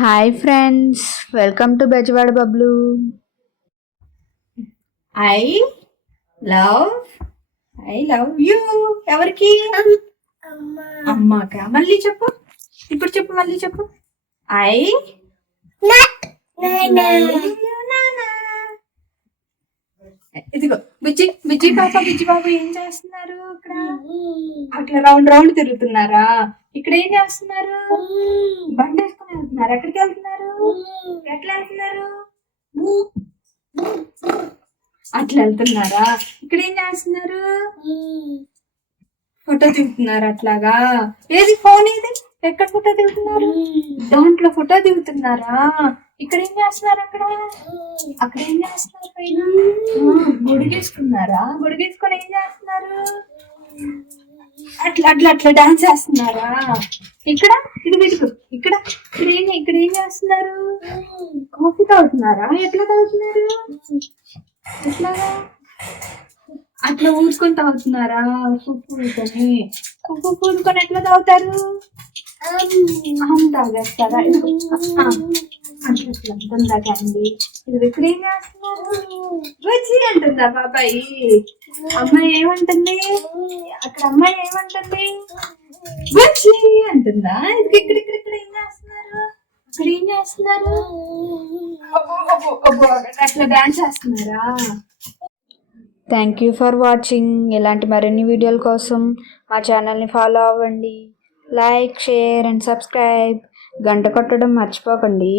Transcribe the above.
Hi friends, welcome to Bezawada Bablu. I love I love you. ఎవరికి? అమ్మాక. మళ్ళీ చెప్పు, ఇప్పుడు చెప్పు, మళ్ళీ చెప్పు. ఐ ఇదిగో బుజ్జి బుజ్జి పాప, బుజ్జి బాబు ఏం చేస్తున్నారు? ఇక్కడ అట్లా రౌండ్ రౌండ్ తిరుగుతున్నారా? ఇక్కడ ఏం చేస్తున్నారు? బండి వేసుకుని వెళ్తున్నారు. ఎక్కడికి వెళ్తున్నారు? ఎట్లా వెళ్తున్నారు? అట్లా వెళ్తున్నారా? ఇక్కడ ఏం చేస్తున్నారు? ఫోటో దిగుతున్నారు. అట్లాగా. ఏది ఫోన్? ఏది? ఎక్కడ ఫోటో దిగుతున్నారు? దాంట్లో ఫోటో దిగుతున్నారా? ఇక్కడ ఏం చేస్తున్నారు? అక్కడ ఏం చేస్తున్నారు? పైన గొడిగేసుకున్నారా? గొడిగేసుకొని ఏం చేస్తున్నారు? అట్లా అట్లా అట్లా డాన్స్ చేస్తున్నారా? ఇక్కడ ఇది వెతుకు. ఇక్కడ ఏం చేస్తున్నారు? కాఫీ తాగుతున్నారా? ఎట్లా తాగుతున్నారు? ఎట్లాగా? అట్లా ఊరుకొని తాగుతున్నారా? కుప్పు ఊరుకొని ఎట్లా తాగుతారు? తాగేస్తారా? అంటుందా అండి? ఇది ఇక్కడ ఏం చేస్తున్నారు? రుచి అంటుందా బాబాయి? అమ్మాయి ఏమంటుంది? అక్కడ అమ్మాయి ఏమంటుంది? రుచి అంటుందా? ఇక్కడ ఏం చేస్తున్నారు? ఇక్కడ ఏం చేస్తున్నారు? అట్లా డాన్స్ చేస్తున్నారా? Thank you for watching. ఇలాంటి మరిన్ని వీడియోల కోసం మా ఛానల్ని ఫాలో అవ్వండి. Like, share and subscribe. గంట కొట్టడం మర్చిపోకండి.